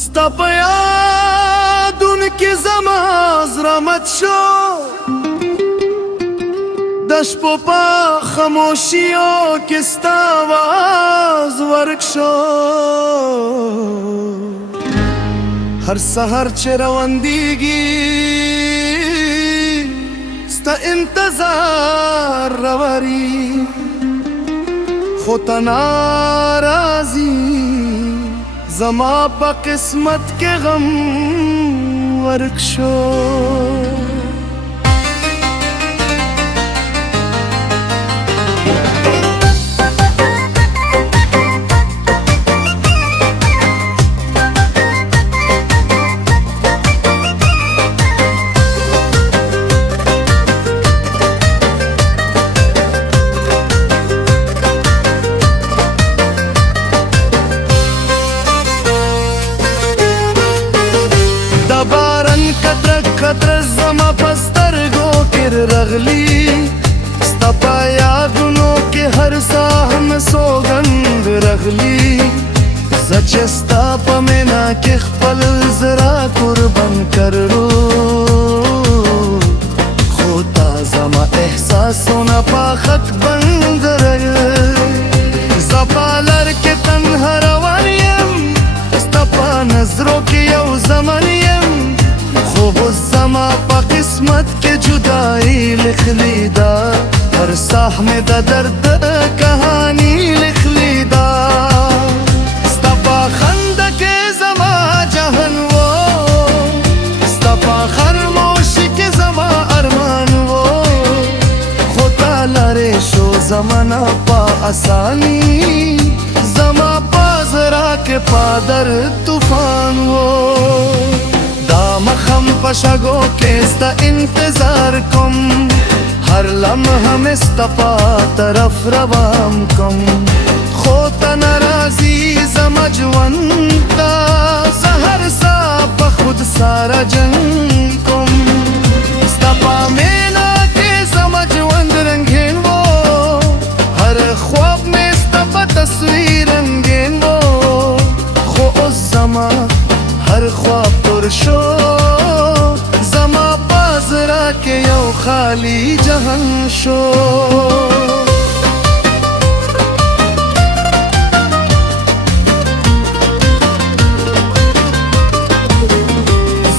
ستا په یادونو کې زما زړه مات شو، د شپو په خاموشیو کې ستا آواز ورک شو. هر سحر چې روندېږي ستا انتظار راوري، خو ته ناراضي زما په قسمت کې غم ورک شو. قطره زما په سترګو کې رغلي، ستا په یادونو کې هر ساه مې سوګند رغلي. زه چې ستا په مینا کې خپل زړه قربان کړو، خو تا زما احساسونه په خط بند رغلي. زه په لار کې تنها روان یم، ستا په نظرو کې یو زمان یم، خو زما په قسمت کې جدائی لخلی دا. هر ساح میں دا درد کہانی لخلی دا. ستا په خنده کې زما جهان و، ستا په خاموشي کې زما ارمان و، خو تا لرې شو زمانه په آسانی. زما په زړه کې په درد طوفان و، مخم پشگو کے ستا انتظار کم، ہر لمحہ میں ستا پا طرف روام کم. خو تا ناراضی زما جوانتا، زہر سا پا خود سارا جنگ کم. ستا پا مینا کے زما جوان رنگین وہ، ہر خواب میں ستا پا تصویر رنگین وہ، خو اس زما هر خواب پر شو. زما پازرا کې یو خالی جهان شو.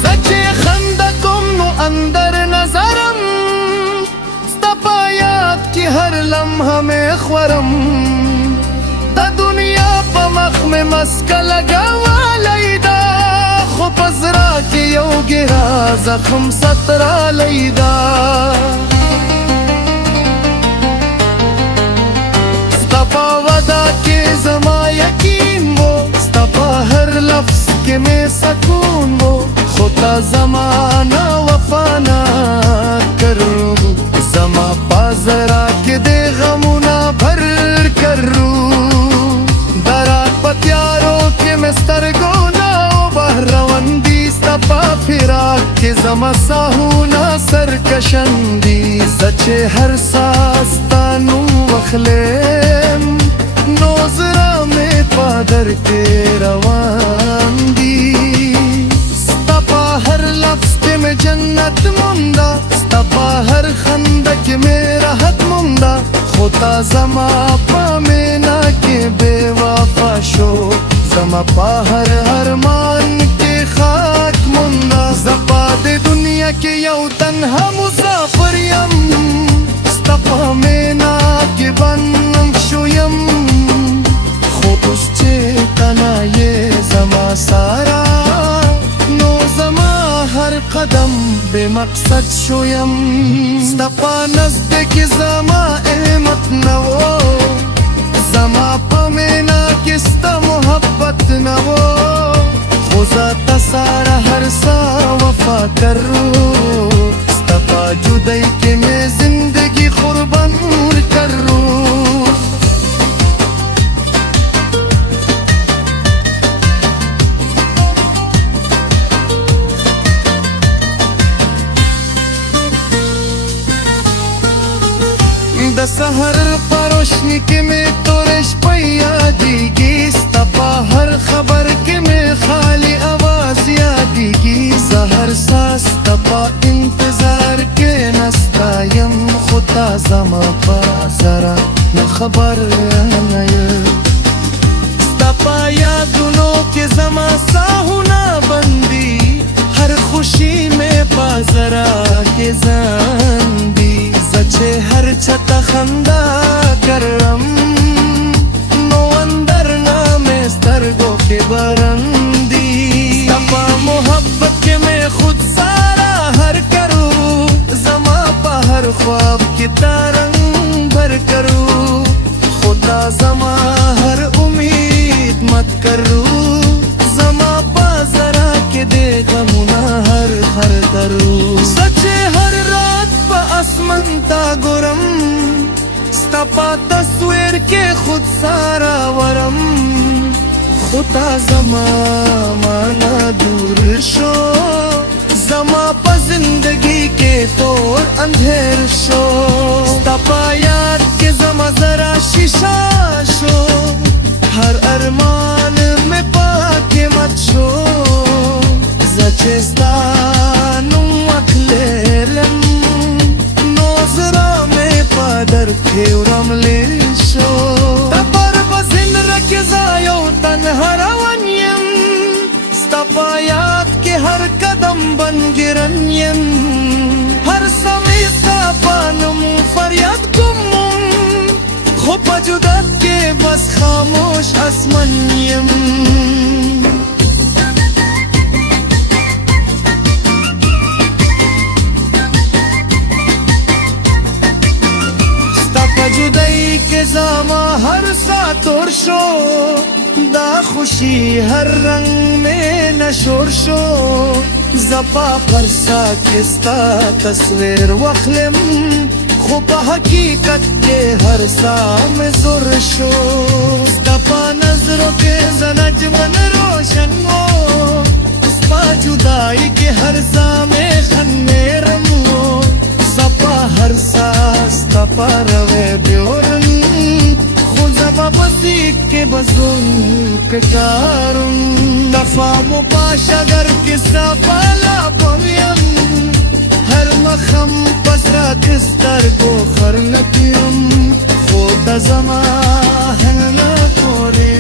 سچ خنده کوم نو اندر نظرم، ستا په یاد کې هر لمحه مې خورم. د دنیا په مخ مې مسکه لګولی ده، خو پزرا کې یو ګرا زخم سترا لیدا. ستا په ودا کې زما یقین و، ستا په هر لفظ کې مې سکون و، خو تا زمانه وفا نه کرو. زما پزرا کې دې غمونه بھر کرو. درات په تیارو کې مې سترګو روندی ستا پا فراق کے زما ساہونا سرکشندی. زچے ہر ساستانو وخلیم نو زرا میں پادر کے روان دی. ستا پا ہر لفظ کے میں جنت مندہ، ستا پا ہر خندق میں راحت مندہ، خدا زما پا مینا کے بے وفا شو. زما پا ہر ارمان کے خاک مندہ، زپا دے دنیا کے یو تنہا مسافر یم. ستا پا مینا کے بنم شویم، خو اس چے تنا یہ زما سارا نو. زما ہر قدم بے مقصد شویم. ستا پا نزدیک زما احمت نو، زما پا مینا کے ستا محبت نہ ہو. خوزا تا سارا ہر سا وفا کرو. ستا پا جدائی کے میں زندگی قربان کرو. د سحر پروشنی کې میں تورش پیا دیگی. ستا پا ہر خبر کے میں خالی तपा यादों के जमा साहुना बंदी, हर खुशी में पाजरा के जंदी, सचे हर छता खंदा करम, नो अंदर नामे स्तरगो के बरंदी। तपा मोहब्बत के मैं खुद सारा हर करूँ, जमा हर ख्वाब की तारंग भर करूँ, खुदा जमा हर उम्मीद मत करूँ, जमा पा जरा के देगा मुना हर करूँ। सचे हर रात पा आसमंता गुरम, तपा तस्वीर के खुद सारा वरम, खुदा जमा माना दूर शो, जमा पा जिंदगी के तोर अंधेर शो, तपा याद के जमा जरा शीशा शो, हर अरमान में पाके मत शो, जचेस्तानुम अखलेरम, नोजरा में पादर खेवरम ले शो, तपर बजिन रख जायो तन्हरवन्यम, तपा याद के हर कदम बन गिरन्यम, हर समय तपानुम फरियाद गुमुम, खुपा जुदात के बस खामोश असमन्यम। तपा जुदाई के जामा हर साथ और शो, दा खुशी हर रंग में नशोर शो, जपा परसा किस्ता तस्वीर वखलम, खुपा हकीकत के हर सा में जोर शो, तपा नजरों के जनज मन रोशन हो, उसपा जुदाई के हर सा में खन्ने रमो, जपा हर सास तपा रवे ब्योरन, जपा बसीक के बजुन के कारुन, दफा मुपाशगर किस्सा पाला पवियम, हर मखम पसरा किस्तर गो खरनतियम, खोता जमा है ना कोरी